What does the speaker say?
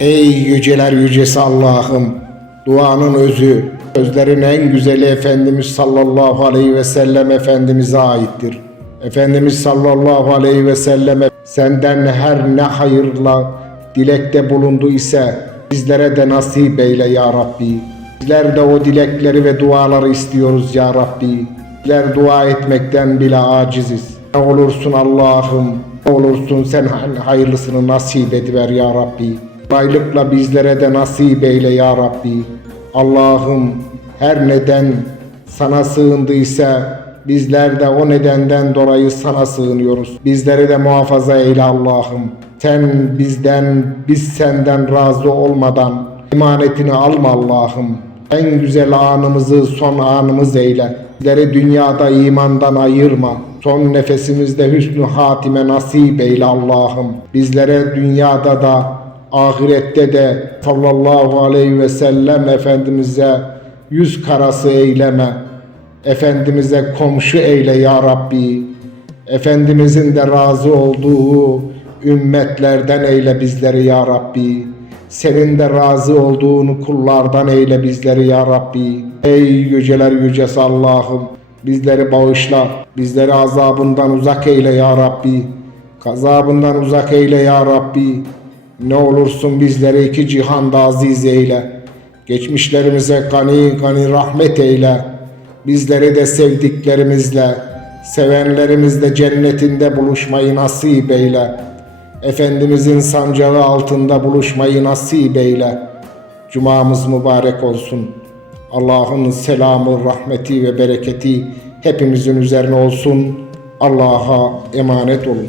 Ey yüceler yücesi Allah'ım, duanın özü, sözlerin en güzeli Efendimiz sallallahu aleyhi ve sellem Efendimiz'e aittir. Efendimiz sallallahu aleyhi ve selleme senden her ne hayırla dilekte bulundu ise bizlere de nasip eyle ya Rabbi. Bizler de o dilekleri ve duaları istiyoruz ya Rabbi. Bizler dua etmekten bile aciziz. Ne olursun Allah'ım, ne olursun sen hayırlısını nasip ediver ya Rabbi. Baylıkla bizlere de nasip eyle ya Rabbi. Allah'ım her neden sana sığındıysa bizler de o nedenden dolayı sana sığınıyoruz. Bizleri de muhafaza eyle Allah'ım. Sen bizden, biz senden razı olmadan emanetini alma Allah'ım. En güzel anımızı son anımız eyle. Bizleri dünyada imandan ayırma. Son nefesimizde hüsnü hatime nasip eyle Allah'ım. Bizlere dünyada da ahirette de sallallahu aleyhi ve sellem Efendimiz'e yüz karası eyleme. Efendimiz'e komşu eyle ya Rabbi. Efendimizin de razı olduğu ümmetlerden eyle bizleri ya Rabbi. Senin de razı olduğun kullardan eyle bizleri ya Rabbi. Ey yüceler yücesi Allah'ım bizleri bağışla. Bizleri azabından uzak eyle ya Rabbi. Gazabından uzak eyle ya Rabbi. Ne olursun bizleri iki cihanda aziz eyle. Geçmişlerimize gani gani rahmet eyle. Bizleri de sevdiklerimizle, sevenlerimizle cennetinde buluşmayı nasip eyle. Efendimizin sancağı altında buluşmayı nasip eyle. Cumamız mübarek olsun. Allah'ın selamı, rahmeti ve bereketi hepimizin üzerine olsun. Allah'a emanet olun.